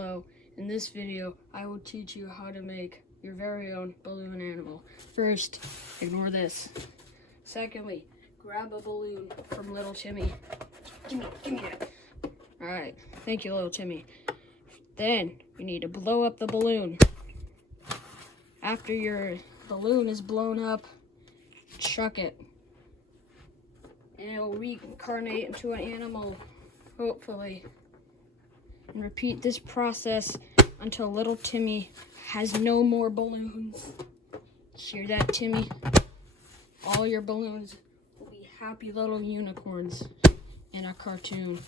Hello, in this video, I will teach you how to make your very own balloon animal. First, ignore this. Secondly, grab a balloon from Little Timmy. Give me that. Alright, thank you, Little Timmy. Then, you need to blow up the balloon. After your balloon is blown up, chuck it. And it will reincarnate into an animal, hopefully. And repeat this process until Little Timmy has no more balloons. Hear that, Timmy? All your balloons will be happy little unicorns in a cartoon.